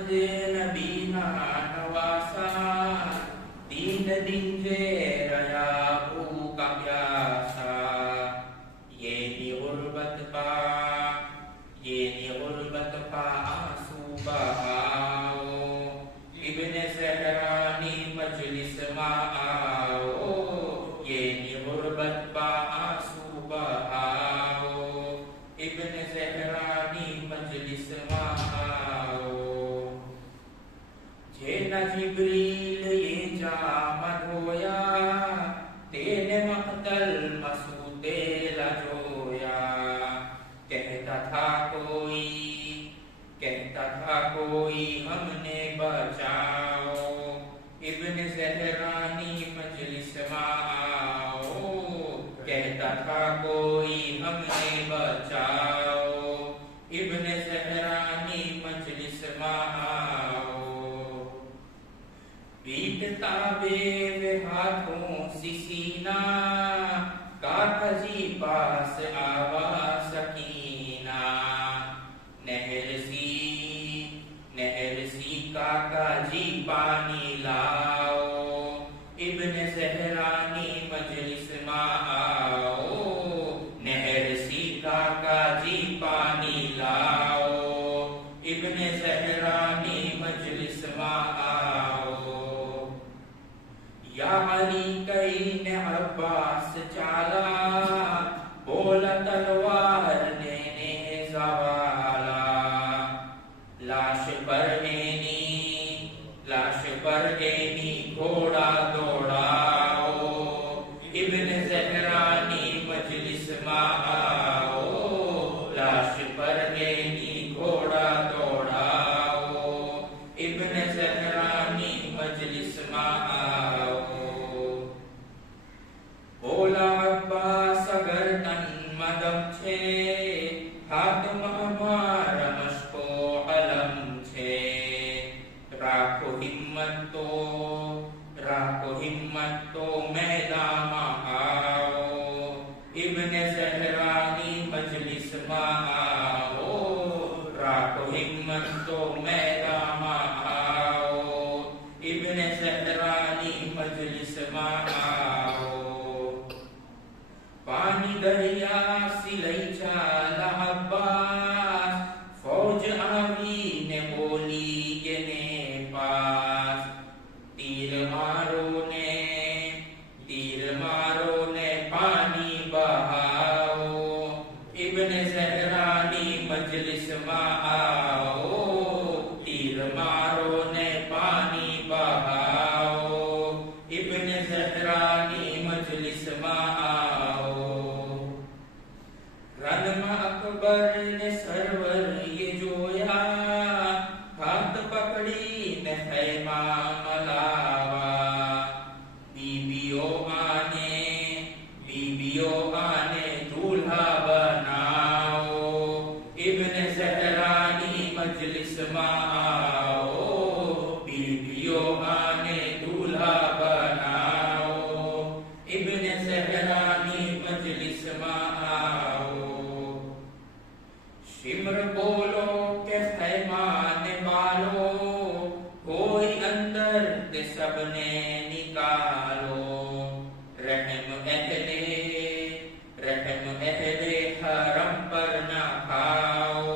नबी नवासा, 3 दिन जे रया भूखा प्यासा। ये नी गुर्बत पा आंसू बहाओ, इब्न ज़हरानी मजलिस मा आओ। ये नी गुर्बत पा आंसू बहाओ, इब्न ज़हरानी मजलिस मा आओ। जेना जिब्रील ये जामन होया, तेने मक़तल मसूदे लजोया। कहता था कोई हमने बचाओ, इब्न ज़हरानी मजलिस मा आओ। कहता था कोई हमने बचाओ, इब्न ज़हरानी मजलिस मा आओ। पीटता वे हाथों से सीना, काजी पास आवा सकीना। नहर सी काका जी पानी लाओ, इब्न ज़हरानी मजलिस मा आओ। नहर सी काका जी पानी लाओ, इब्न ज़हरानी मजलिस मा आओ। या अली कई ने अब्बास चाला, बोला तलवार लेने ज़वाला। लाश पर एनी घोड़ा दौड़ाओ, इब्न ज़हरानी मजलिस मा आओ। लाश पर एनी घोड़ा दौड़ाओ, इब्न ज़हरानी मजलिस मा आओ। बोला अब्बास अगर तन मदम छे, हाथ हमारा मशको अलम छे। राखो हिम्मत तो मैदान आओ, इब्न ज़हरानी मजलिस मा आओ। राखो हिम्मत तो मैदान आओ, इब्न ज़हरानी मजलिस मा आओ। पानी दरिया सिलई चाला अब्बास, फौज आवी ने बोली ये ने पास। तीर मारो ने पानी बहाओ, इब्न ज़हरानी मजलिस मा आओ। तीर मारो ने पानी बहाओ, इब्न ज़हरानी मजलिस मा आओ। रनमा अकबर ने सरवर ये जोया, हाथ पकड़ी ने खैमा मलावा। बीबियों आने दूल्हा बनाओ, इब्न ज़हरानी मजलिस मा आओ। बीबियों आने दूल्हा बनाओ, इब्न ज़हरानी मजलिस मा आओ। शिम्र बोलो के खैमान बालो, कोई अंदर के सबने निकालो। रहम अहले हरम पर न खाओ,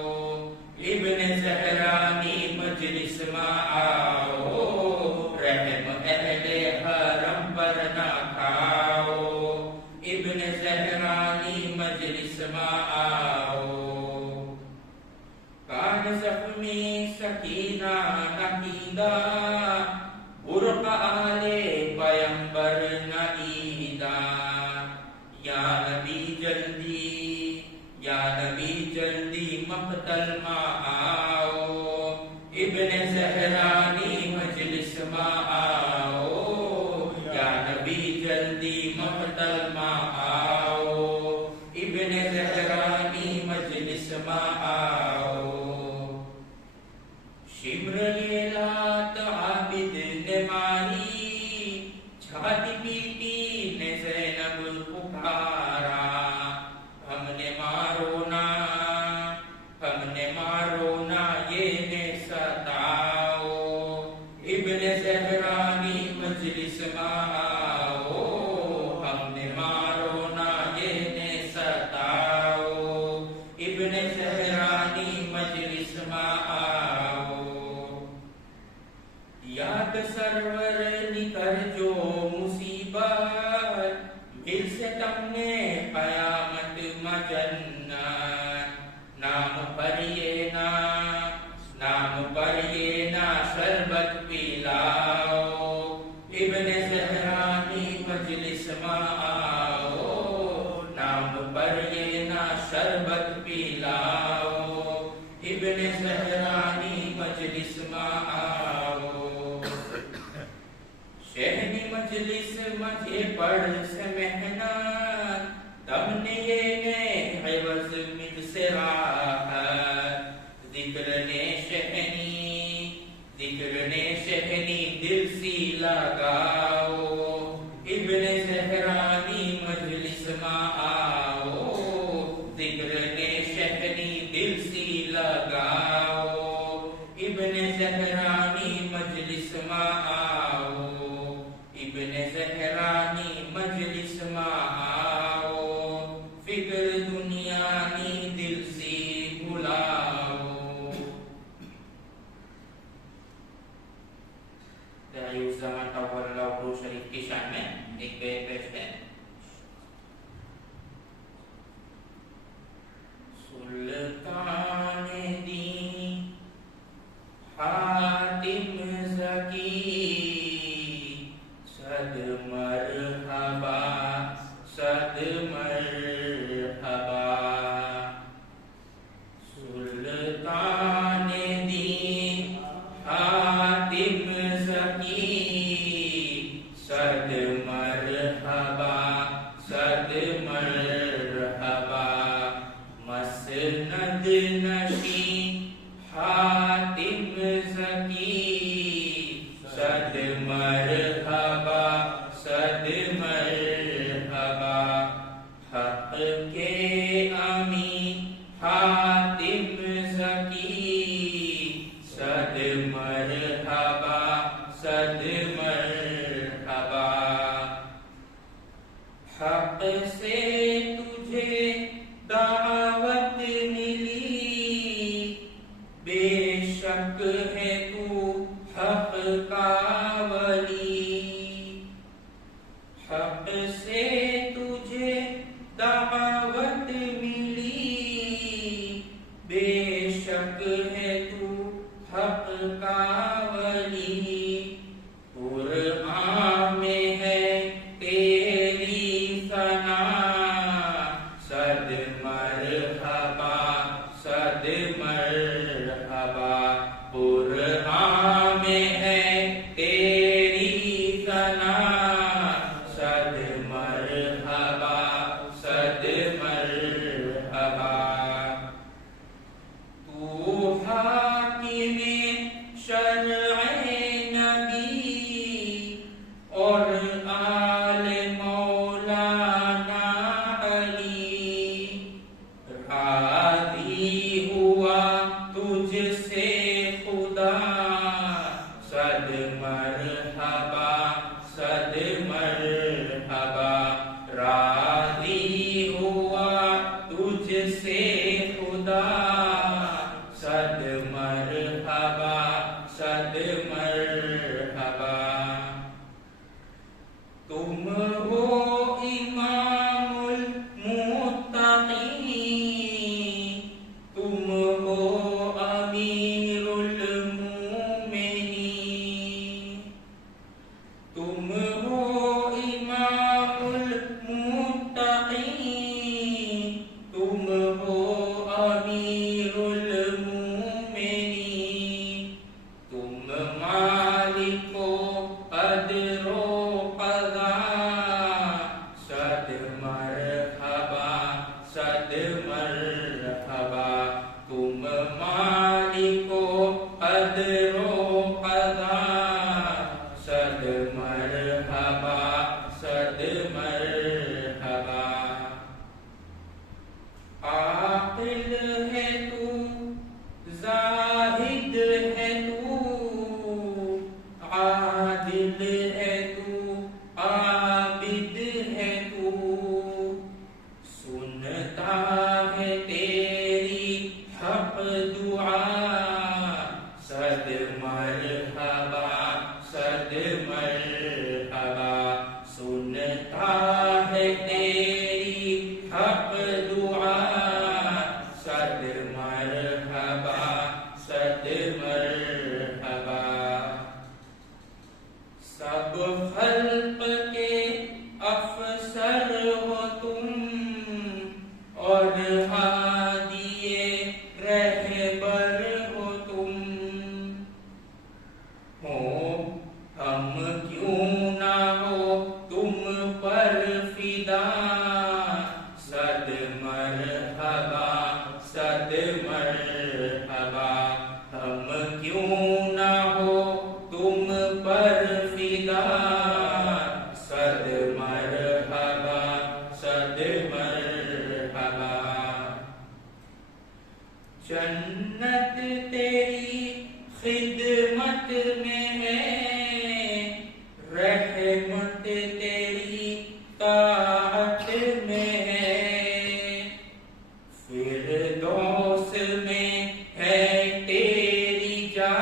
इब्न ज़हरानी मजलिस मा आओ। रहम अहले हरम पर न खाओ, इब्न ज़हरानी मजलिस मा आओ। कान ज़ख्मी सकीना नकीदा, बुर्क़ आले पैगंबर नईदा। या नबी जल्दी मक़तल मा आओ, इब्न ज़हरानी मजलिस मा आओ। या नबी जल्दी मक़तल मा आओ, इब्न ज़हरानी मजलिस मा आओ। शिम्र ये लात आबिद ने मारी, छाती पीटी ने ज़ैनब पुकारा। हमने मारो ना ये ने सतारा। सरवर निकर जो मुसीबत मिल से तमने कयामत मजन्नत नाम पर ये ना शरबत पिलाओ इब्ने ज़हरानी मजलिस में आओ नाम पर ये ना शरबत पिलाओ इब्ने ज़हरानी मजलिस में आओ शहनी मजलिस मझे पढ़ से मेहनत तमने ये ने हवस मिल से राहत जिक्र ने शहनी दिल सी लगाओ इब्ने ज़हरानी मजलिस में आओ जिक्र ने शहनी दिल सी लगाओ इब्ने ज़हरानी मजलिस में आओ इब्ने ज़हरानी मजलिस में आओ फिक्र दुनिया नी दिल सी भुलाओ ज़मान तवल्लाहु शरीफ की शान में एक पेश है सुल्तान दी हातिम ज़की सद मरहबा सुल्तान दी हातिम ज़की सद मरहबा मसनद नशी हातिम ज़की सद मरहबा हक़ के अमी हातिम ज़की सद मरहबा हक़ से तुझे दावत मिली बेशक है तू हक़ का वली हक़ से तुझे दावत मिली बेशक है तू हक़ का वली कुरआन में है तेरी सना सद मरहबा कुरआन में है तेरी सना सद मरहबा तू हाकिमे शरअ नबी और आले मौलाना अली राज़ी हुआ तुझसे खुदा सद मरहबा राज़ी हुआ तुझसे खुदा सद मरहबा तुम हो इमामुल मुत्तक़ीन तुम हो अमीरुल मोमिनीन तुम हो इमामुल मुत्तक़ीन तुम हो अमीरुल मोमिनीन तुम मालिको क़द्रो क़ज़ा सद मरहबा तुम मालिको क़द्रो क़ज़ा सद मरहबा आक़िल है तू ज़ाहिद है तू आदिल है तू आबिद है तू सुनता है तेरी हक़ दुआ सद मरहबा क्यों ना हो तुम पर फिदा, सद मरहबा सद मरहबा। जन्नत तेरी खिदमत में है, रहमत तेरी ताअत में है, फिरदौस में है तेरी जा,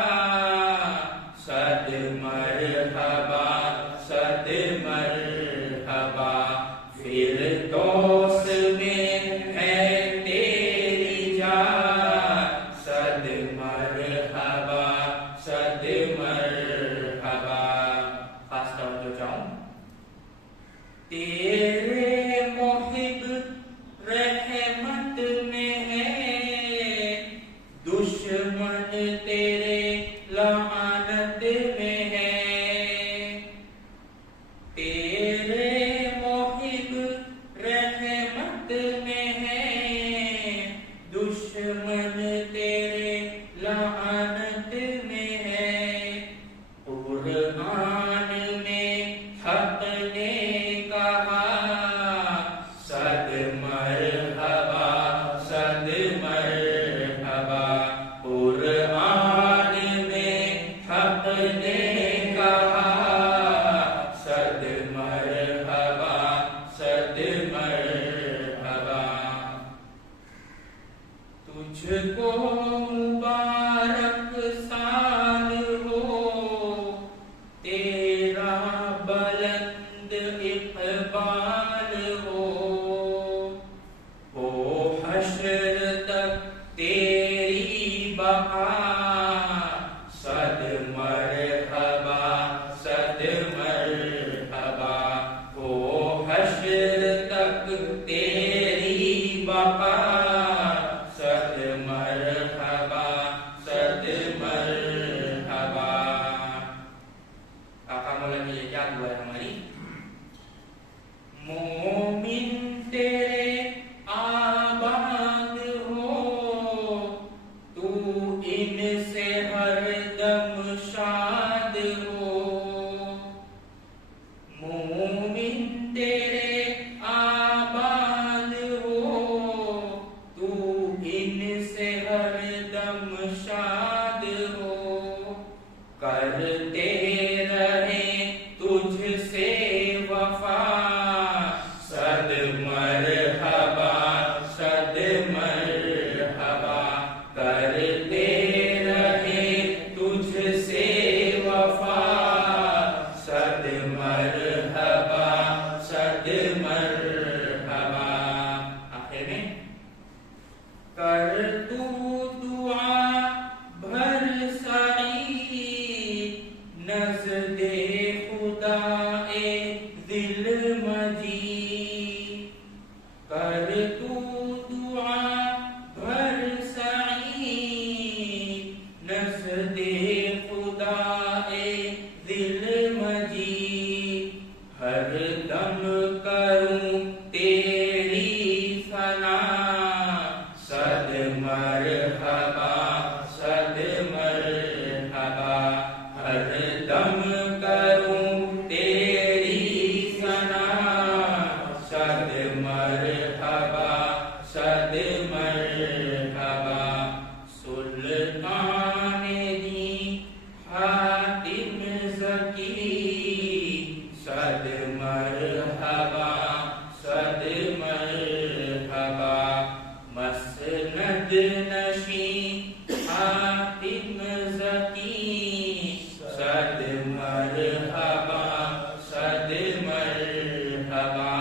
सद मरहबा सद मरहबा। फिरदौस में है तेरी जा, सद मरहबा सद मरहबा। खास तवज्जो चाहूं, तेरे मोहिब रहमत में है, दुश्मन तेरे लानत में है। तेरे मोहिब रहमत में है, दुश्मन तेरे लानत में है। कुरान में हक ने कहा, सद मरहबा सद मरहबा। कुरान में हक ने कहा, सद मरहबा सद मरहबा। तुझको मुबारक साल हो, तेरा बुलंद इक़बाल हो हश्र तक तेरी बका, सद मरहबा सद मरहबा। हश्र तक तेरी बका, सद मरहबा सद मरहबा। आका मौला की क्या दुआ है हमारी? मोमिन तेरे आबाद हो, तू इनसे हरदम शाद हो। मोमिन तेरे आबाद हो, तू इनसे हरदम शाद हो। करते रहे तुझसे वफा, सद मरहबा सद मरहबा। करते रहे तुझसे वफा, सद मरहबा सद मरहबा। आखिर में कर तू दुआ भर सई, नज़्दे खुदा ए दिल मजी। कर तू दुआ भर सई, नज़्दे खुदा ए दिल मजी। हर दम करूं तेरी सना, सद मरहबा सद मरहबा। हर दम करूं तेरी सना, सद मरहबा सद मरहबा। सुल्तान दी हातिम ज़की, सद मरहबा सद मरहबा। मसनद नशी हातिम ज़की, सद मरहबा सद मरहबा।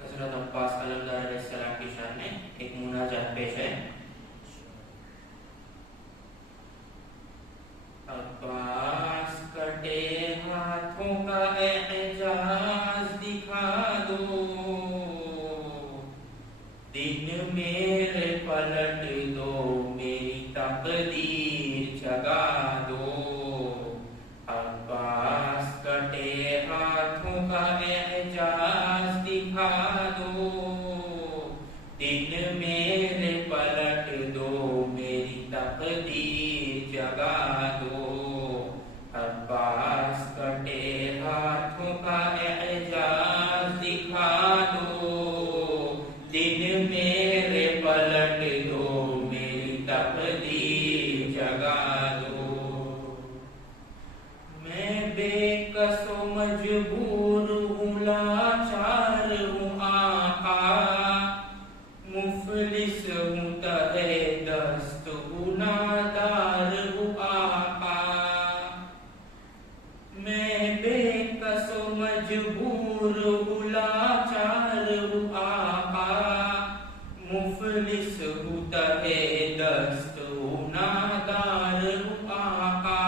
हज़रत अब्बास अलैहिस्सलाम की शान में एक मुनाजात पेश है। अब्बास कटे हाथों का एजाज दिखा दो, दिन मेरे पलट दो, मेरी तकदीर जगा दो। अब्बास कटे हाथों का एजाज दिखा दो, मेरे पलट दो, मेरी तकदीर जगा दो। मैं बेकसो मजबूर हूँ, लाचार हूँ आका, मुफलिस हूँ तहे दस्त हूँ, नादार हूँ आका। मैं बेकसो मजबूर हूँ, लाचार हूँ आका, मुफलिस हूँ तहे दस्त हूँ, नादार हूँ आका।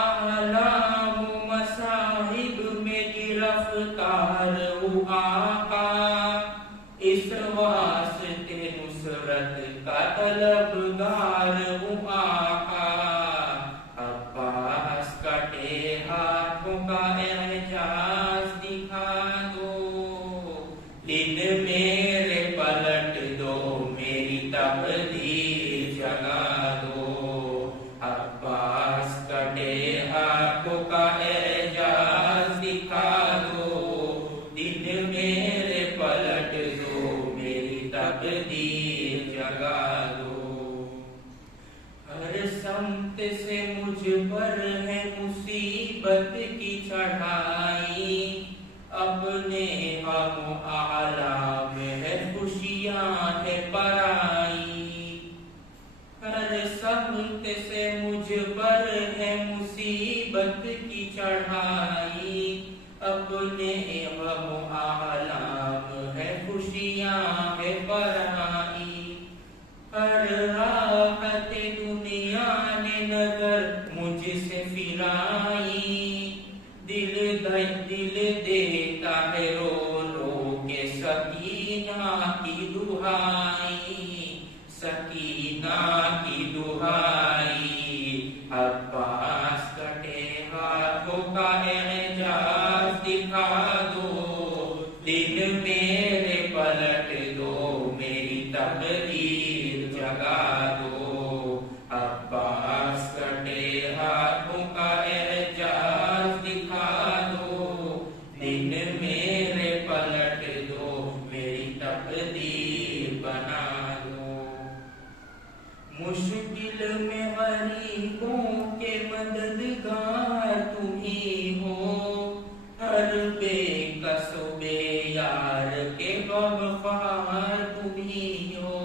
आलाम मसाहिब में गिरफ्तार हूँ आका, इस वास्ते नुसरत का तलबगार हूँ आका। अब्बास कटे हाथों का एहसास दिखा दो, दिन मेरे पलट दो, मेरी तकदीर जगा दो। अब्बास कटे हाथों का एहसास दिखा दो, दिन मेरे पलट दो, मेरी तकदीर जगा दो। हर समत से मुझ पर है मुसीबत की चढ़ाई, अपने हम आला में है खुशियां है पराई। हर समत से मुझ पर है मुसीबत की चढ़ाई, अपने हम आलाम है खुशियां है पराई। हर राहत दुनिया ने नजर मुझसे फिराई, दिल देता है रो रो के सकीना की दुहाई, सकीना की दुहाई। अब्बास कटे हाथों का एहसास दिखा दो, दिन मेरे पलट दो, मेरी तकदीर जगा दो। अब्बास कटे हाथों का एहसास दिखा दो, दिन मेरे पलट दो, मेरी तकदीर बना दो। मुश्किल में गरीबों के मददगार तुम ही हो, हर बेकस बेयार के गमख्वार तुम ही हो।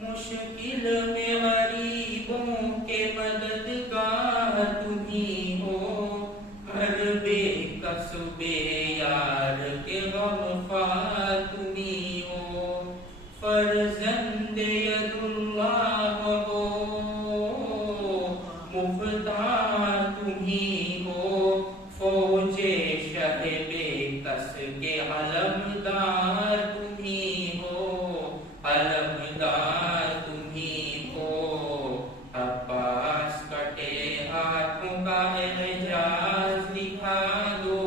मुश्किल में गरीबों के मददगार तुम ही हो, हर बेकस बेयार के गमख्वार तुम ही हो। फर्जंदे यदुल्लाह हो, मुख्तार तुम ही हो। फौजे शहे बेकस के अलमदार तुम ही हो, अलमदार तुम ही हो। अब्बास कटे हाथों का एहसास दिखा दो,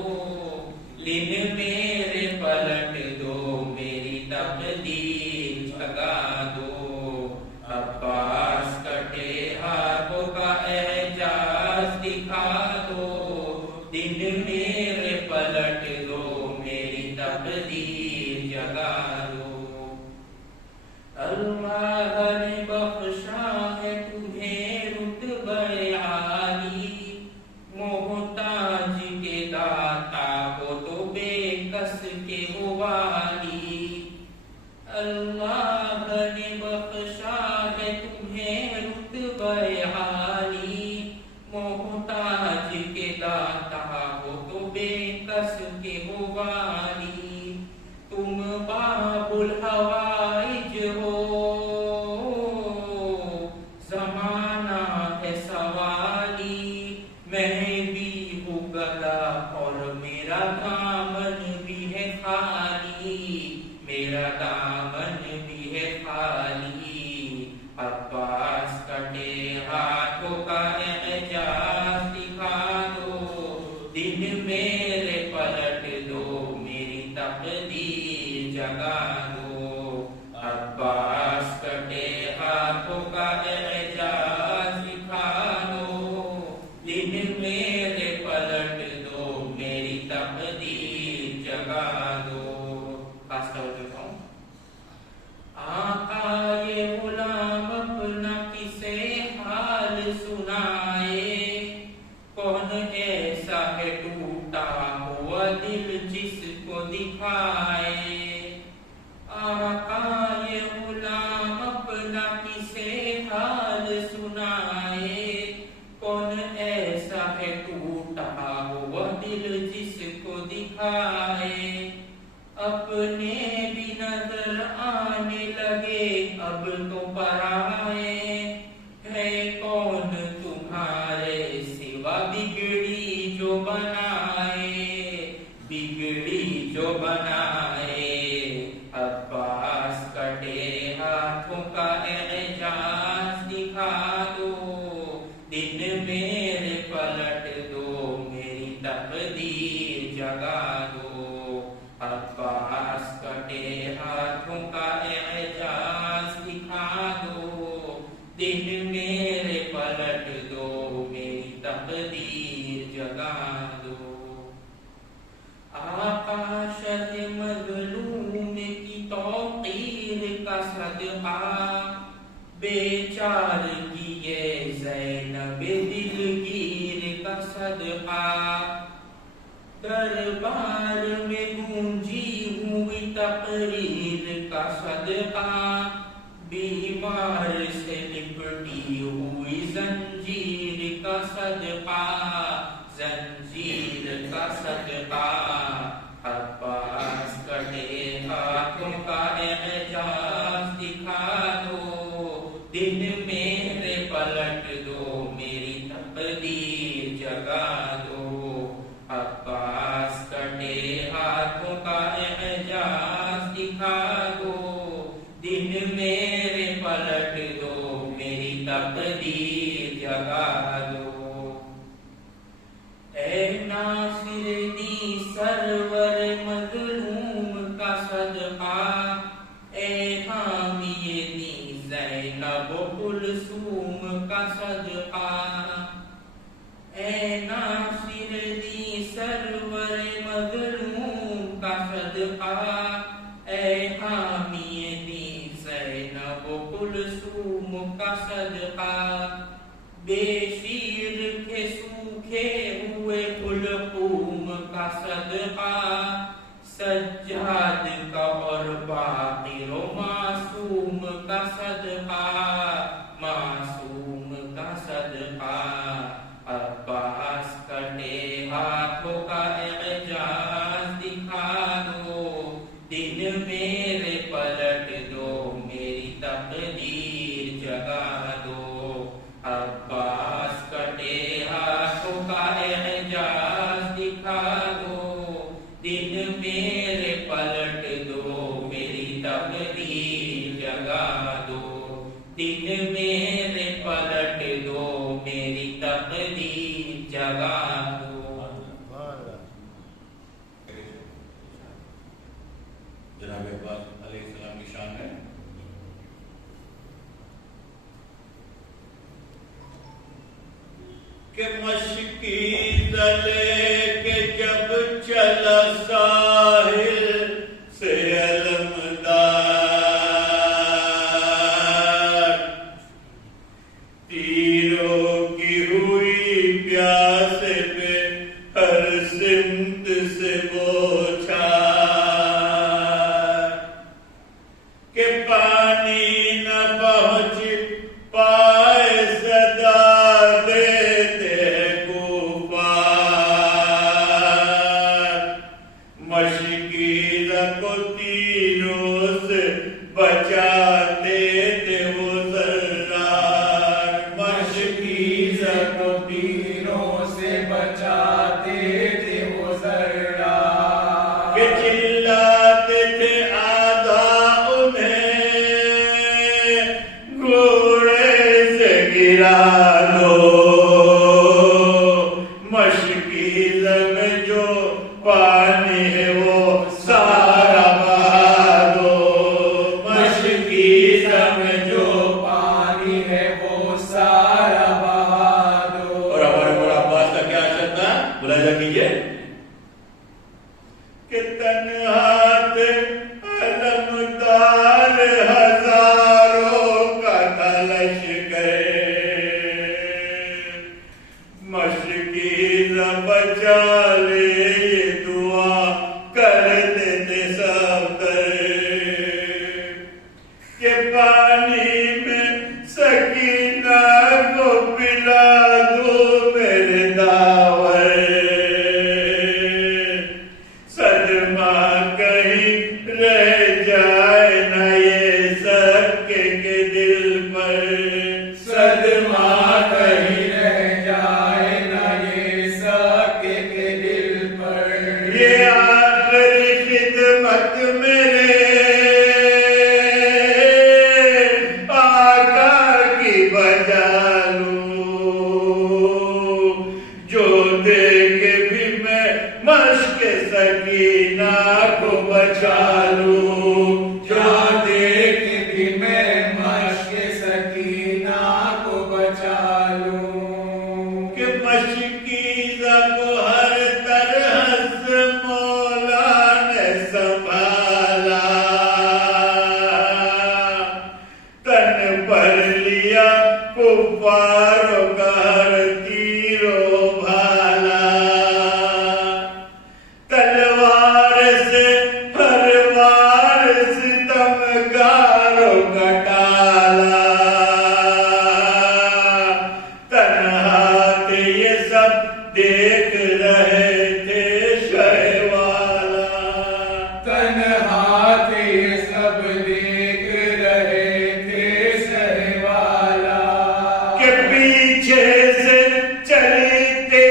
दिन मेरे पलट दो, मेरी तकदीर जगा दो। अब्बास कटे हाथों का एहसास दिखा दो, दिन मेरे पलट दो, मेरी तकदीर जगा दो। अल्लाह ने बख्शा है तुम्हें रुतबे आली, मोहताज के दाता हो तो बेकस के हो वाली। अल्लाह ने बख्शा है तुम्हें रुतबे आली, मोहताज के दाता हो तो बेकस के हो वाली। तुम बाबुल हवाइज हो, जमाना है सवाली। मैं भी हूँ गदा और मेरा दामन भी है खाली, मेरा दामन भी है खाली। अब्बास कटे हाथों का एहसास दिखा दो, दिन मेरे पलट दो, मेरी तकदीर जगा दो। अब्बास कटे हाथों का एहसास दिखा दो, दिन मेरे पलट दो, मेरी तकदीर जगा दो। खास तौर पे हाथों का एजाज दिखा दो, दिन मेरे पलट दो, मेरी तकदीर जगा दो। आकाश है मजलूम की तौकीर का सदका, बेचार की ये ज़ैनब दिलगीर का सदका। दरबार में गूंजी हुई तकरीर का सदका, बीमार से लिपटी हुई जंजीर का सदका, जंजीर का सदका। अब्बास कटे हाथों का एजाज दिखा दो, दिन मेरे पलट दो, मेरी तकदीर जगा दो। अब्बास कटे हाथों का एजाज दिखा दो, दिन मेरे पलट दो, मेरी तकदीर जगा दो। ऐ नासिर दी सरवर मजलूम का सदका, ऐ हामिए दी ज़ैनब कुलसूम का सदका। ऐ नासिर दी सरवर मजलूम का सदका, ऐ हामिए दी ज़ैनब कुलसूम का सदका। बेशीर के सूखे हुए कुलकूम का सदका, सज्जाद का और बाक़िर मासूम का सदका, मासूम का सदका। अब्बास कटे हाथों का एजाज दिखा दो, दिन मेरे पलट दो, मेरी तकदीर जगा दो। अब्बास कटे हाथों का एजाज दिखा दो, दिन मेरे पलट दो, मेरी तकदीर जगा दो। दिन मेरे पलट दो, मेरी तकदीर जगा दो। जनाब अब्बास अलैहिस्सलाम की शान है कि मशकी दले के जब चला साहिल से अलमदार, तीरों की हुई प्यास पे हर सिमत से बोछार, के पानी न पहुंच पाए सदा देते गुफार, मशकीर को तीरों से बचाते थे वो जर्रार, मशकीर को तीरों से बचाते थे वो जर्रार, के चिल्लाते थे आधा उन्हें घोड़े से गिरा लो, मशकीर में जो पानी है वो सारा बहा दो, मशकीर सितम गारो घटाला, तन्हाते ये सब देख रहे थे शहवाला। तन्हाते ये सब देख रहे थे शहवाला। के पीछे से चलते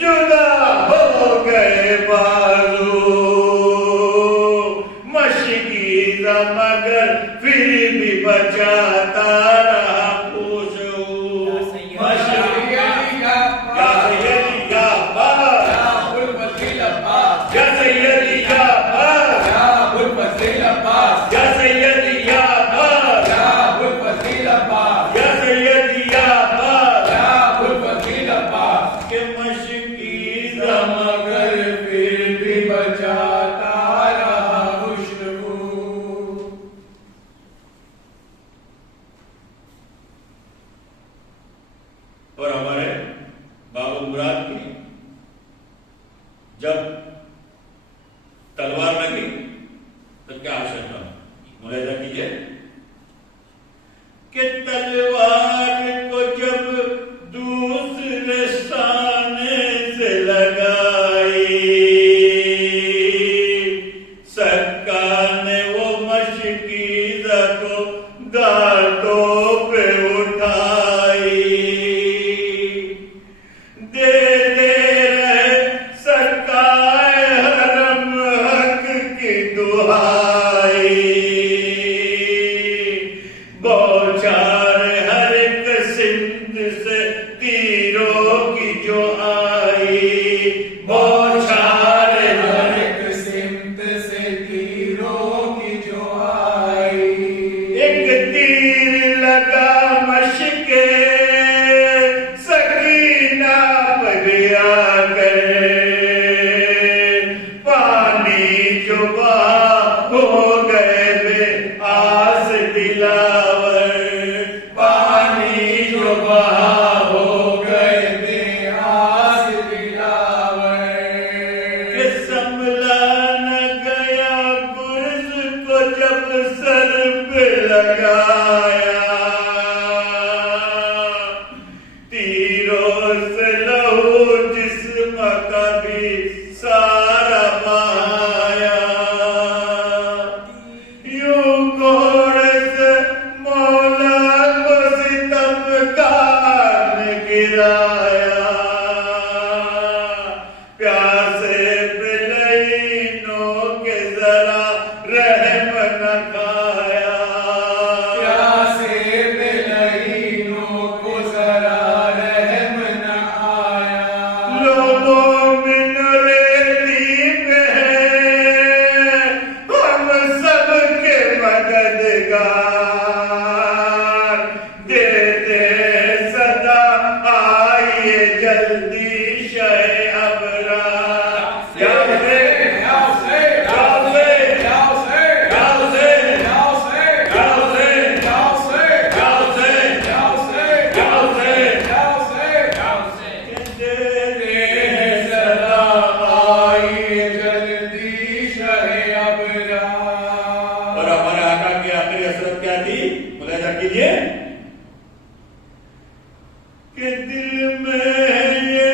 जुदा हो गए बाजू, मशकीरा मगर फिर भी बचाता रहा पूछो। सैयदी या या सैयदी या अब्बास, या अबुल फज़ील अब्बास, या सैयदी या अब्बास, या अबुल फज़ील अब्बास, या सैयदी या अब्बास, या अबुल फज़ील अब्बास, या सैयदी या अब्बास। या अबुल फज़ील अब्बास। के मशकीरा मगर फिर भी बचाता रहा खुशबू। और हमारे बाबू मुराद की जब तलवार लगी तो क्या हासिल था, मुलाहिजा कीजिए। के तलवार को जब दूसरे साने से लगाई, सक्का ने वो मशकीरा को दांतों पे उठाई। दे दे रहे सरकाए हरम हक की दुहाई, बौछार हर एक सिंध से तीरों की जो आई, बौछार हर एक सिमत से तीरों की जो आई। एक तीर लगा मशके सकीना पे भी आकर, पानी जो बहा हो गए बे आस दिलावर, पानी जो बहा हो गए बे आस दिलावर। के संभला न गया गुर्ज को जब सर पे लगाया, तीरों से लहू जिस्म का भी सारा बहाया। यूं घोड़े से मौला को सितमगार ने गिराया, प्यासे बिलैनों के जरा रहम न खाया। प्यासे बिलैनों को जरा रहम न आया। लोगों में रेती पे है हम सबके मददगार, देते सदा आइए जल्दी शह अबरार। या हुसैन, या हुसैन, या हुसैन, या हुसैन, या हुसैन, या हुसैन, या हुसैन, या हुसैन, या हुसैन, या हुसैन, या हुसैन। या हुसैन। क्या हुसैन। तेरे सदा आई जल्दी शहे अबरार। और हमारे आका की आखिरी हसरत क्या थी, मुलाहिजा कीजिए। के दिल में ये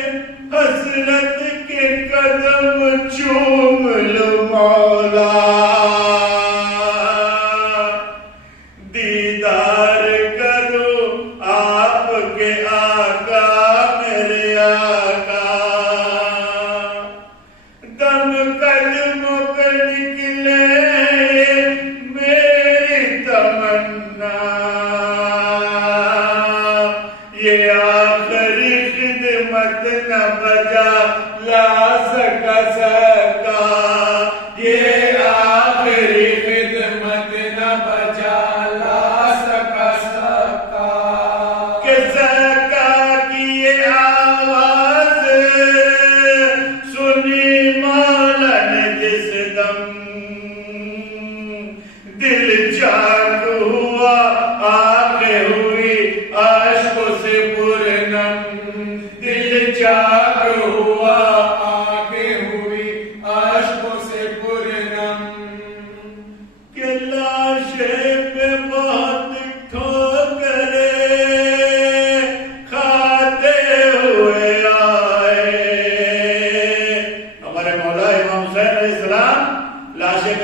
हसरत के कदम चूम लो मौला, दीदार करो आपके आका मेरे आका। दम कदमों पे निकले मेरी तमन्ना, ये आखिरी खिदमत न बजा ला सका सका, ये आखिरी खिदमत न बचा ला सका सका। के सका की ये आवाज सुनी मौला ने जिस दम, दिल चाक हुआ आंखें हुई अश्कों से पूर्णम, दिल चाक हुआ आंखें हुई अश्कों से पूर्णम।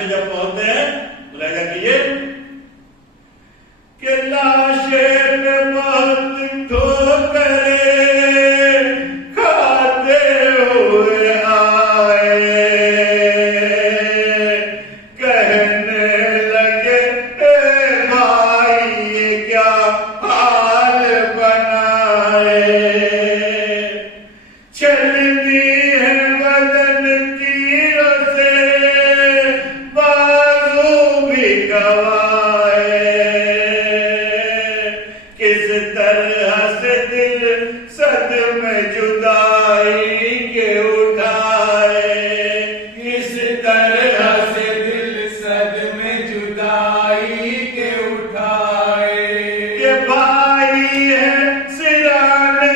में जब पहुंचते हैं मुलाहिजा कीजिए कि लाशे पे बहुत ठोकरें खाते हुए आए, कहने लगे ए भाई ये क्या हाल बनाए, चलनी है बदन तीरों से बाजू भी गवाए, किस तरह से दिल सदमे जुदाई के उठाए, किस तरह से दिल सदमे जुदाई के उठाए, के भाई है सिराने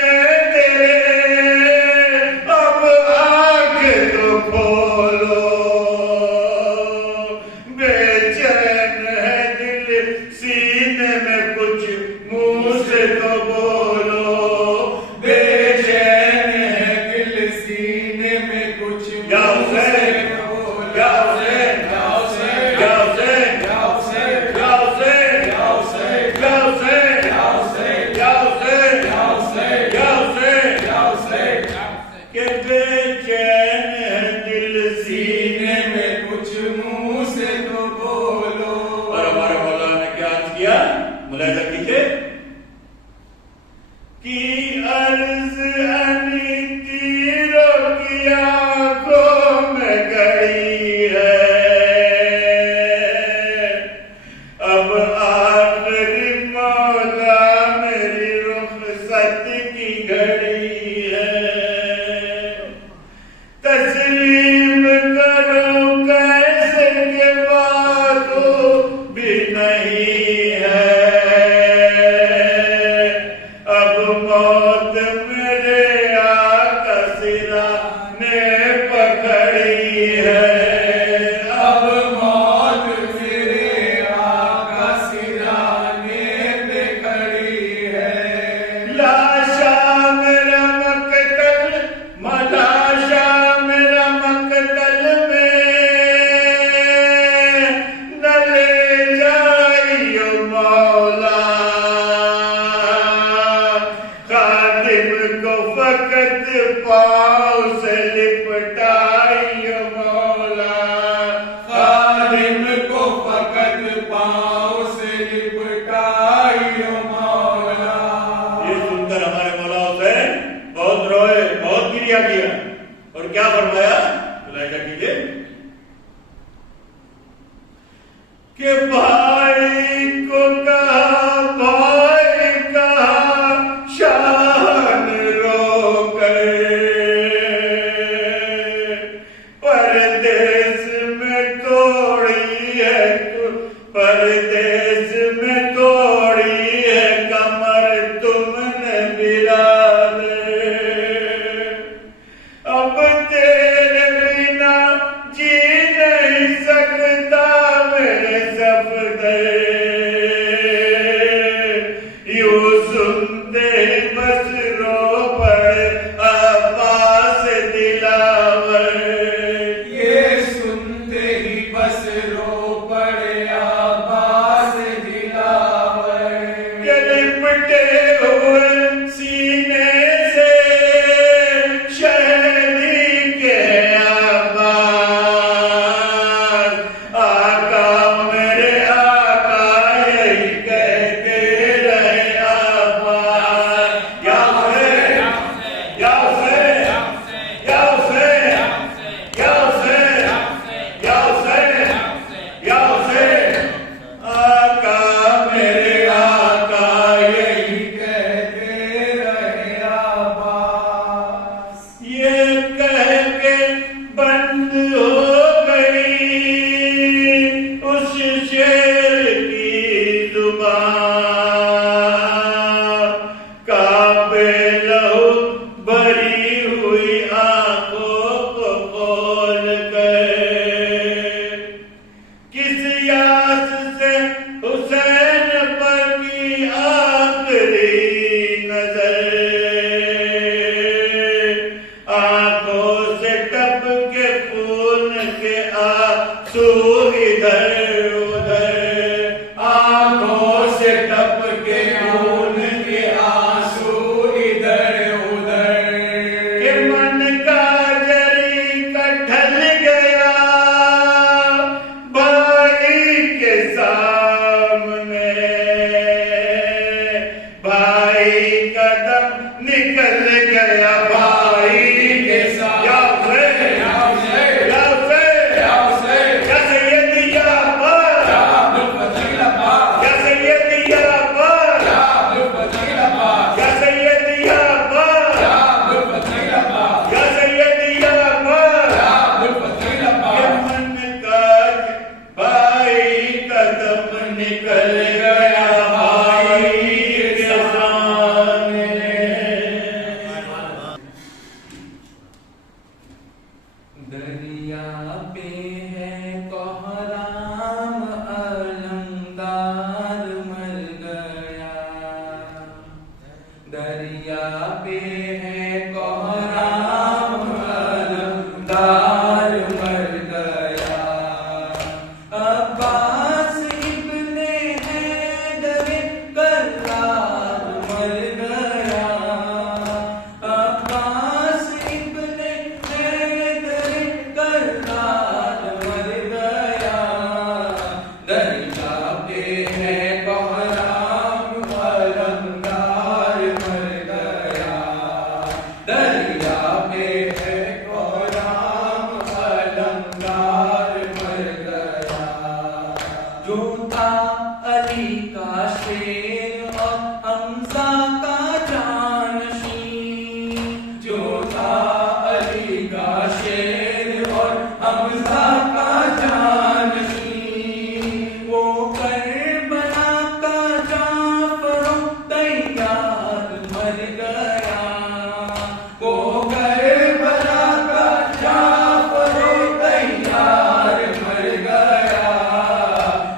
तेरे अब आंख तो खोलो, बेचैन है दिल सीने में कुछ मुंह से तो बोलो, बेचैन है दिल सीने में कुछ क्या उसे क्या उसे क्या उसे क्या उसे क्या उसे क्या उसे क्या उसे क्या उसे क्या उसे क्या उसे क्या उसे क्या उसे क्या उसे के बेचैन है दिल सीने सीने में। में कुछ मुंह से तो बोलो। और हमारे मौलाना ने क्या अर्ज किया, मुलाहिजा कीजिए कि अर्ज अनी तीरों की आंखों में गड़ी है, अब आखिरी मौला मेरी रुखसत की घड़ी है, तस्लीम करो कैसे के बातों भी नहीं है, अब मौत मेरे आका सिराने पकड़ी है, अब मौत मेरे आका सिराने पे खड़ी है। लाशा मेरा मकतल मलाशा मेरा मकतल में न ले जाइयो मौला, खादिम को फकत पाँव से लिपटाइयो मौला, खादिम को फकत पाँव से लिपटाइयो मौला। ये सुनकर हमारे मौला हुसैन बहुत रोए, बहुत गिरिया किया और क्या फरमाया, मुलाहिजा कीजिए कि भाई को कहा भाई कहा शान रो गए, परदेश में तोड़ी है परदेश में तोड़ी है कमर तुमने बिरादे, अब तेरे बिना जी नहीं सकता मेरे सफदे, यूं सुनते ही बस रो पड़े अब्बास दिलावर, ये सुनते ही बस रो पड़े आबास दिलावर। के लिपटे हुए सीने से शहदी के आबाद, आका मेरे आका यही कहते रहे आबाद, या उसे या उसे या उसे या उसे या उसे इधर उधर, आंखों से टपके खून के आंसू इधर उधर, के मन का जरी कटल गया भाई के सामने, भाई कदम निकल गया भाई के सामने। निकल गया भाई के सामने। दरिया पे है कोहराम अलंगार मर गया, दरिया पे है कोहराम अलंगार मर गया। अब्बास इब्ने हैदर कर्रार मर गया, अब्बास इब्ने हैदर कर्रार मर गया। दरिया पे है कोहराम अलंगार मर गया, दरिया पे है कोहराम अलंगार मर गया। जो था अली का शेर और हमजा का जानशीं, जो था अली का शेर और हमजा का जानशीं, वो करबला का जाफर तैयार मर गया, वो करबला का जाफर तैयार मर गया।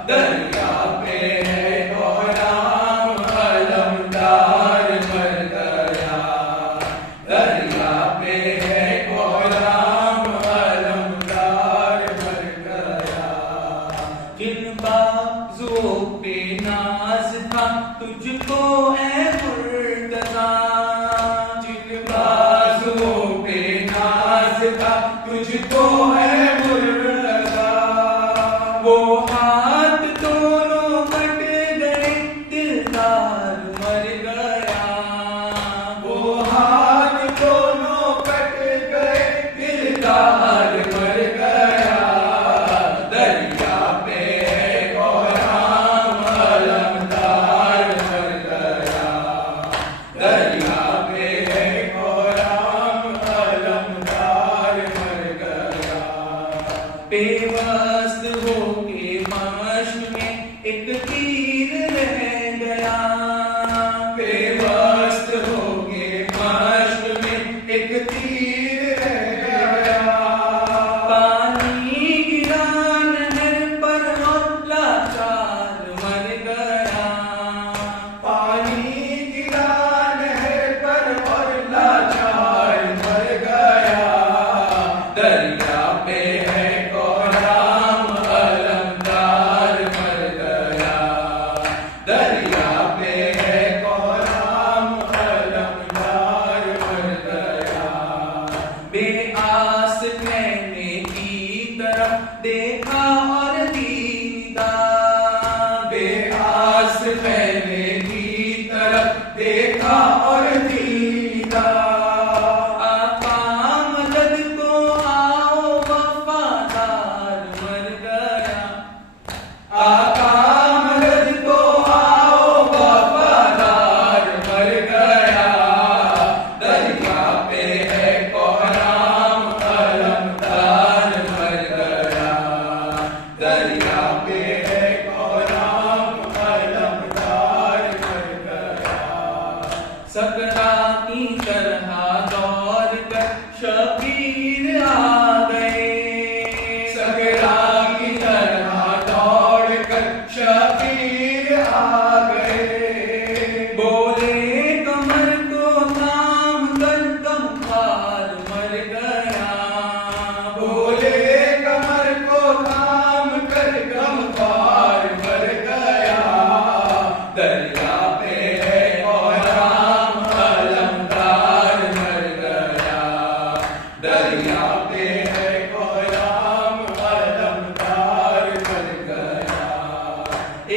दरिया पे है कोहराम अलमदार मर गया, दरिया पे है कोहराम अलमदार मर गया। जिन बाजुओं पे नाज था तुझको है मुर्तज़ा, जिन बाजुओं पे नाज था तुझको है मुर्तज़ा, वो हाथ दोनों कट गए दिलदार मर गया, वो हाथ दोनों कट गए दिलदार मर गया। दरिया पे है कोहराम अलमदार मर गया, दरिया पे है कोहराम अलमदार मर गया। पेवस्त होके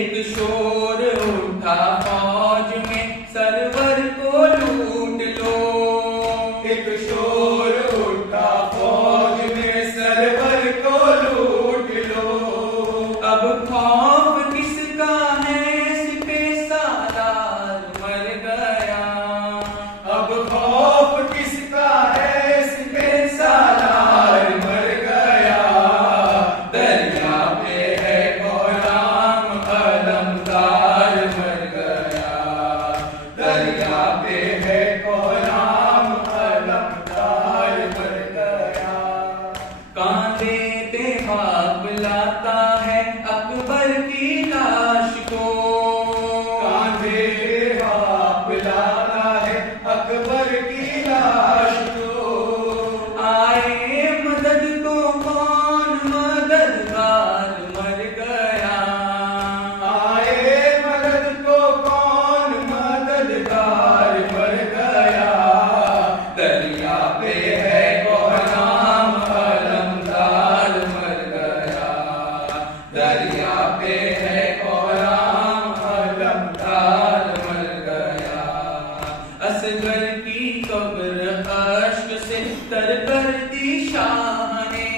एक शोर उठा फौज में सरवर को लूट लो। एक शोर उठा फौज में सरवर को लूट लो। अब खौफ किसका है सिपह सालार मर गया। अब खौफ किसका है सिपह सालार मर गया। दरिया पे है गुलाम अलमदार मर गया। दरिया पे है गुलाम अलमदार मर गया। कांधे पे बाप लाता है अकबर की लाश को। कांधे पे बाप लाता है अकबर की लाश को। आए मदद को कौन मददगार मर गया। आए मदद को कौन मददगार मर गया। दरिया पे है गुलाम अलमदार मर गया। दरिया पे है गुलाम अलमदार मर गया। असगर की कब्र अश्क से तर कर दी शाह ने।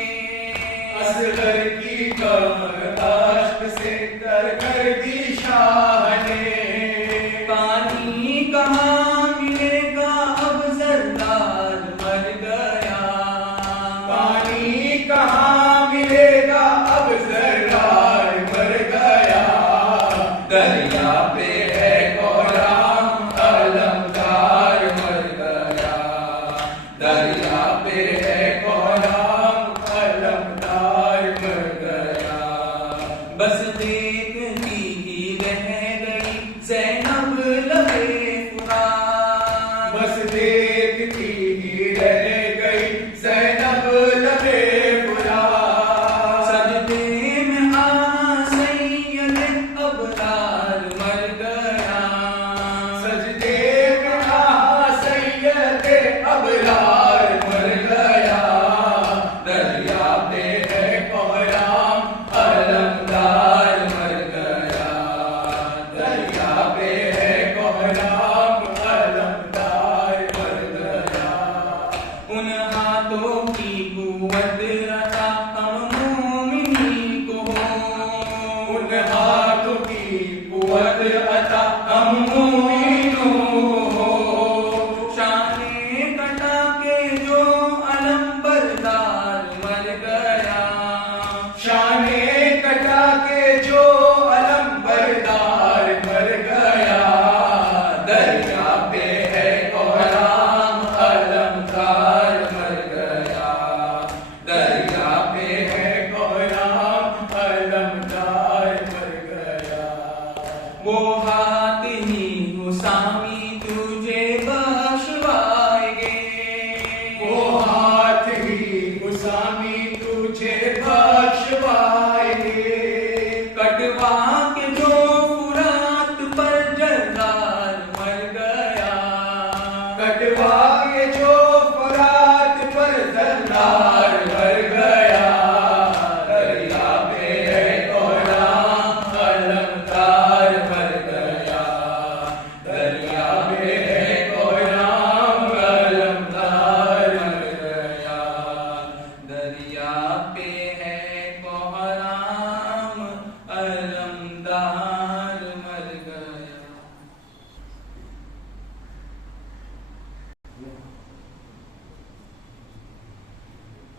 असगर की कब्र अश्क से तर कर दी शाह ने। पानी कहाँ मिलेगा अब जरदार मर गया। पानी कहाँ मिलेगा अब जरदार मर गया। दरिया पे है गुलाम अलमदार मर गया। दरिया पे है गुलाम अलमदार मर गया। बस देखती ही रह गई ज़ैनब लबे फुरात। बस देखती ही रह गई ज़ैनब लबे फुरात। सजदे में आ सैयद अबरार मर गया। सजदे में आ सैयद अबरार मर गया। दरिया पे है गुलाम अलमदार मर गया। दरिया पे है गुलाम अलमदार मर गया। उन हाथों की कुव्वत रता हम मोमिनी को हो। उन हाथों की कुव्वत अता हम मोमिनों को हो। शाने कटा के जो अलम बरदार मर गया। शाने कटा के जो अलम बरदार मर गया। दरिया पे है गुलाम अलमदार मर गया। दरिया पे है गुलाम अलमदार मर गया। वो हाथ ही हुसामी तुझे बख्शवाएंगे। वो हाथ ही हुसामी तुझे बख्शवाएंगे। कटवा के जो फुरात पर जरदार मर गया। कटवा के जो फुरात पर जरदार मर गया। दरिया पे है गुलाम अलमदार मर गया। दरिया पे है गुलाम अलमदार मर गया। दरिया पे है गुलाम अलमदार मर गया।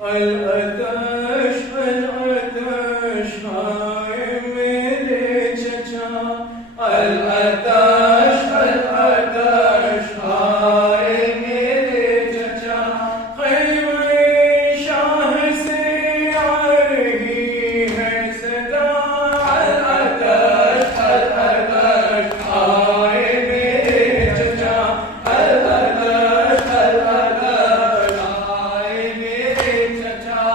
अल-अतश हाय मेरे चचा। अल-अतश हाय मेरे चचा। खैमे शाह से आ रही है सदा। अल-अतश हाय मेरे चचा। अल-अतश हाय मेरे चचा।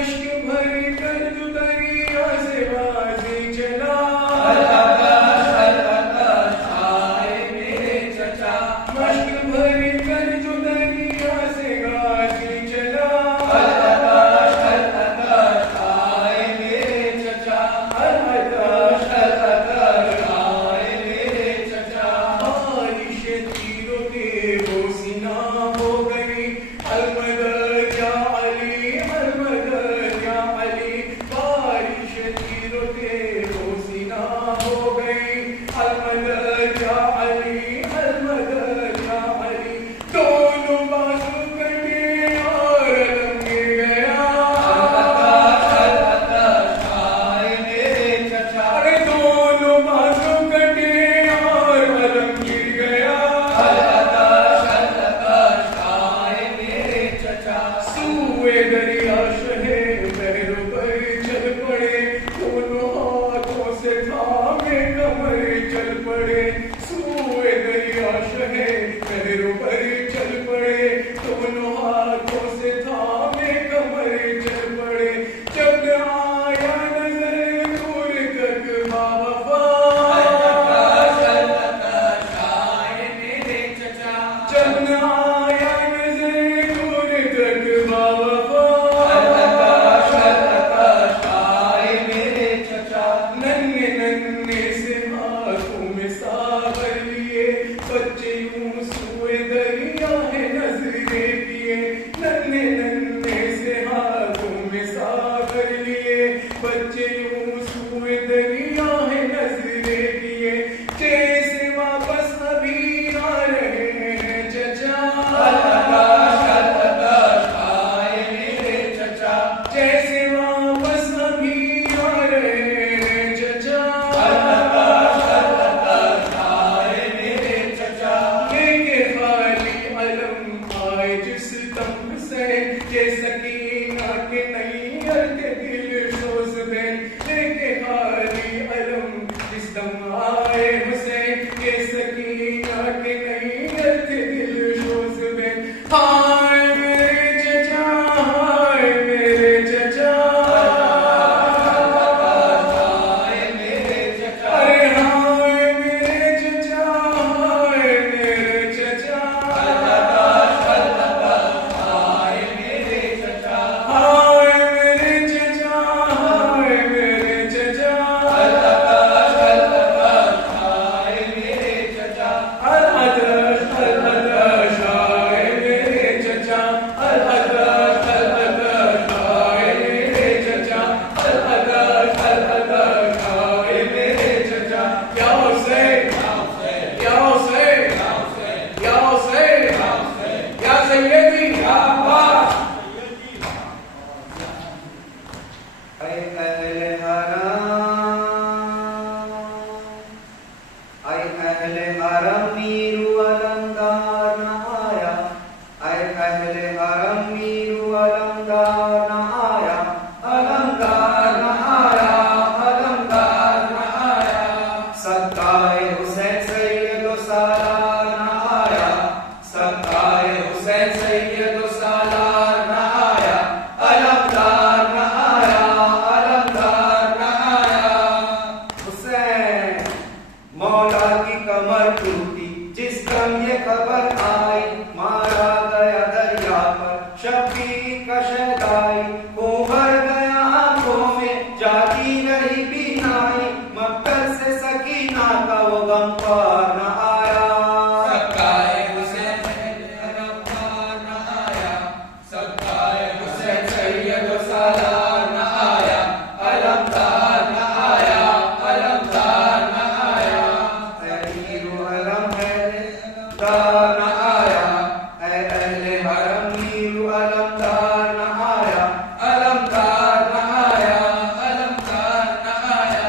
मश्क भर कर जो दरिया से बाजी चला आए मेरे चचा मश्क भर कर जो दरिया से बाजी चला आए मेरे चचा आए मेरे चचा बारिश तीरों के वो सीना हो गई अलमदद या अली अलमदद या अली बारिश तीरों के वो सीना हो गई अलमदद या अली अलमदद या अली दोनों बाजू कटे और अलम गिर गया आए मेरे चचा अरे दोनों बाजू कटे और अलम गिर गया आए मेरे चचा सूए दरिया शहे बहरों पर चल पड़े दोनों हाथों से थामे कमर चल पड़े सूए दरिया शहे बहरों पर चल पड़े दोनों हाथों से थामे कमर चल पड़े जब आया नजर दूर तक बावफा आए मेरे चचा जब आया नजर दूर तक बावफा आए मेरे चचा नन्हे नन्हे से हाथों में सावर लिए बच्चे यूं सूए दरिया है नजरे किए नन्हे नन्हे से हाथों में सावर लिए बच्चे यूं सूए दरिया है नजरे किए जैसे वापस अभी आ रहे हैं चचा आए मेरे चचा जैसे वापस अभी आ रहे हैं चचा आए मेरे चचा लेके खाली अलम आए जिस तम से ये सकीना के नैयर के दिल शोज में लेके खाली अलम जिस दम आए हुसैन ये सकीना के नैयर के दिल शोज में हाय मेरे चचा हाय मेरे चचा हाय मेरे चचा अरे हाय मेरे चचा हाय मेरे चचा हाय मेरे चचा हाय मेरे चचा हाय मेरे चचा हाय मेरे चचा अल-अदश हाय मेरे चचा अल-अदश हाय मेरे चचा अल-अदश हाय मेरे चचा या हुसैन या हुसैन या हुसैन या सैयदी या अब्बास ऐ अहले हरम ऐ अहले हरम मीरू अलमदार न आया ऐ अहले हरम मीरू अलमदार न आया अलमदार न आया अलमदार न आया सत्ताए हुसैन सैयदो सालार न आया सत्ताए हुसैन सैयदो सालार न आया अलमदार न आया अलमदार न आया हुसैन मौला की कमर टूटी जिस दम ये खबर आई मारा गया दरिया पर शब्बीर का शहदाई वो भर गया आंखों में जाती रही बीनाई मक्कर से सकीना का वो गम पार न आया सत्ताए हुसैन अलमदार न आया सत्ताए हुसैन सैयदो सालार न आया अलमदार न आया अलमदार न आया मीरू अलम है दार न आया ऐ अहले हरम मीरू अलमदार न आया अलमदार न आया अलमदार न आया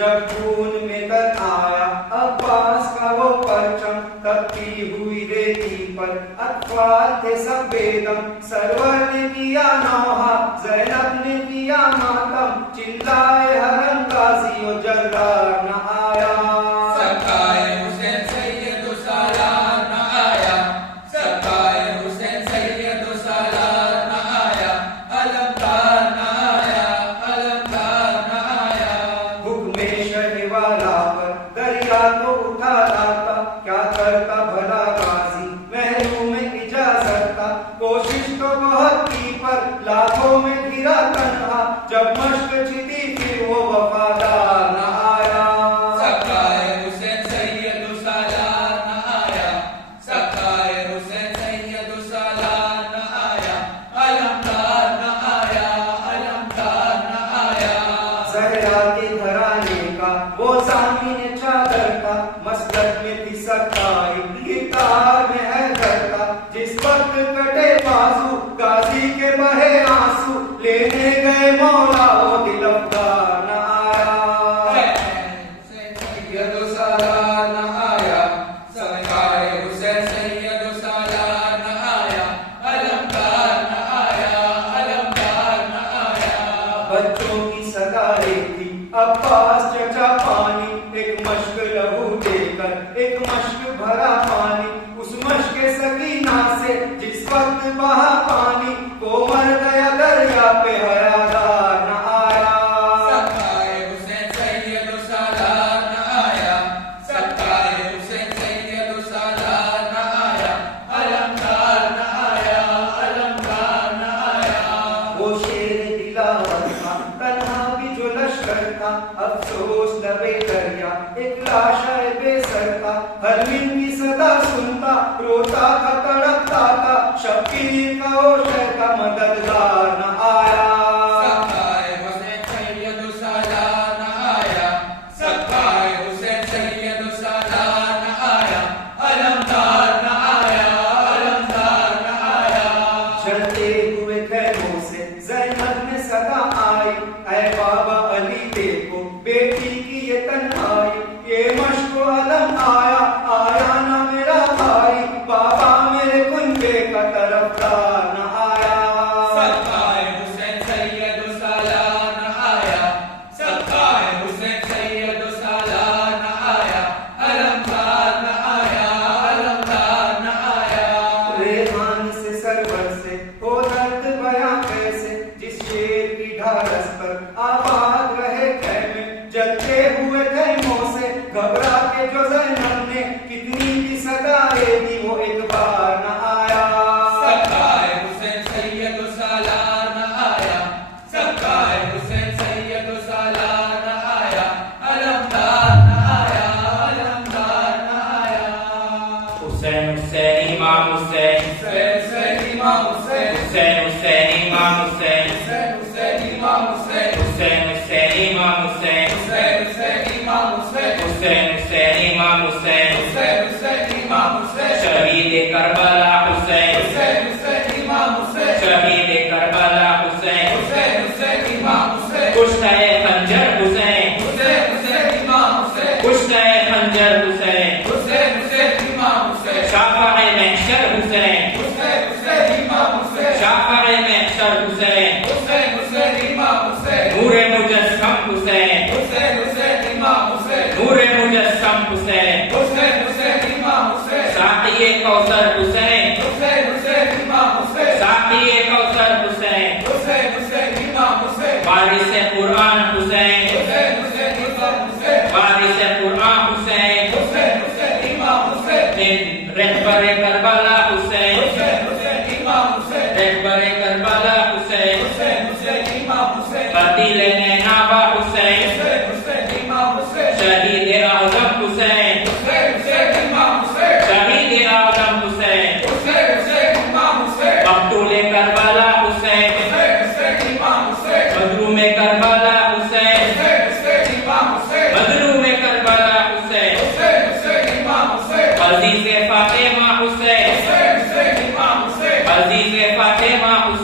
जब खून में कर आया अब्बास का वो परचम तपती हुई रेती पर अतफाल थे सब बेदम सरवर ने किया नौहा ज़ैनब ने किया मातम चिल्लाए हरम गाजी ओ जर्रार न आया सत्ताए हुसैन सैयदो सालार न आया सत्ताए हुसैन सैयदो सालार न आया अलमदार न कोशिश तो बहुत की पर लाखों में घिरा तन्हा, जब मश्क छिटी फिर वो वफादार न आया। सकाए हुसैन सैयद सालार न आया, सकाए हुसैन सैयद सालार न आया, अलमदार न आया, अलमदार न आया। जहरा के घराने का वो सामने चादर था, मसलक में थी सकाई, गिटार में है करता। जिस वक्त कटे बाजू गाजी के बहे आंसू, लेने गए मौला वो दिल अफगार न आया। सैयद सालार न आया, सकाए हुसैन सैयद सालार न आया, अलमदार न आया, अलमदार न आया। बच्चों की सगाई थी अब्बास चचा पानी, एक मश्क लहू देकर एक मश्क भरा पानी। उस मश्क सकीना से जिस वक्त बहा पानी, को मर गया दरिया पे हयादार न आया। सकाए हुसैन सैयद सालार न आया, सकाए हुसैन सैयद सालार न आया, अलमदार न आया, अलमदार न आया। वो शेर दिलावर था तन्हा भी जो लश्कर था, अफसोस लबे दरिया एक लाशा बेसर था। हरमिन की सदा सुनता रोता था तड़पता था, शब्बीर का ओ शह का मददगार न आया। सकाए हुसैन सैयद सालार न आया, सकाए हुसैन सैयद सालार न आया, अलमदार न आया, अलमदार न आया। चलते हुए खैमों से ज़ैनब ने सदा आई, ऐ बाबा अली देखो बेटी की ये तन्हाई। ये मश्क अलम आया, आया ना मेरा भाई, बाबा मेरे कुंबे का तरफदार न आया। सकाए हुसैन सैयद सालार न आया, सकाए हुसैन सैयद सालार न आया, अलमदार न आया, अलमदार न आया। रेहान से सरवर से हो दर्द बयां कैसे, जिस शेर की ढारस पर आबाद रहे खैमे। जलते हुए खैमों से घबरा के जो ज़ैनब ने कितनी भी सदाएं दी, वो एक बार न आया। सकाए हुसैन सैयद सालार न आया, सकाए हुसैन सैयद सालार न आया, अलमदार न आया, अलमदार न आया। हुसैन हुसैन इमाम हुसैन, हुसैन हुसैन इमाम हुसैन, हुसैन हुसैन इमाम हुसैन, हुसैन हुसैन इमाम हुसैन, हुसैन हुसैन इमाम हुसैन, हुसैन हुसैन इमाम हुसैन, हुसैन हुसैन इमाम हुसैन, हुसैन हुसैन इमाम हुसैन, शहीद करबला हुसैन, हुसैन हुसैन इमाम हुसैन, शहीद करबला हुसैन, हुसैन हुसैन इमाम हुसैन, कुश्ते खंजर हुसैन, हुसैन हुसैन इमाम हुसैन, कुश्ते खंजर हुसैन, हुसैन हुसैन इमाम हुसैन, शाफ़ाए महशर हुसैन, हुसैन हुसैन इमाम हुसैन, शाफ़ाए महशर हुसैन, हुसैन हुसैन इमाम हुसैन, नूरे मुजस्सम हुसैन, हुसैन हुसैन इमाम हुसैन, नूरे मुजस्सम हुसैन, हुसैन हुसैन इमाम हुसैन, साक़िए कौसर हुसैन, हुसैन हुसैन इमाम हुसैन, साक़िए कौसर हुसैन, हुसैन हुसैन इमाम हुसैन, वारिस कुरान हुसैन, हुसैन हुसैन इमाम हुसैन, वारिस कुरान हुसैन, हुसैन हुसैन इमाम हुसैन, रहबर करबला हुसैन, हुसैन हुसैन इमाम हुसैन, रहबर करबला हुसैन, हुसैन हुसैन इमाम हुसैन, कतील नैनावा हुसैन, हुसैन हुसैन इमाम हुसैन, शहीद आज़म हुसैन, हुसैन हुसैन इमाम हुसैन, शहीद आज़म हुसैन, हुसैन हुसैन इमाम हुसैन, मक़तूल करबला हुसैन, हुसैन हुसैन इमाम हुसैन, मज़लूम करबला हुसैन, हुसैन हुसैन इमाम हुसैन, मज़लूम करबला हुसैन, हुसैन हुसैन इमाम हुसैन, अज़ीज़ फ़ातिमा हुसैन, हुसैन हुसैन इमाम हुसैन, अज़ीज़ फ़ातिमा हुसैन,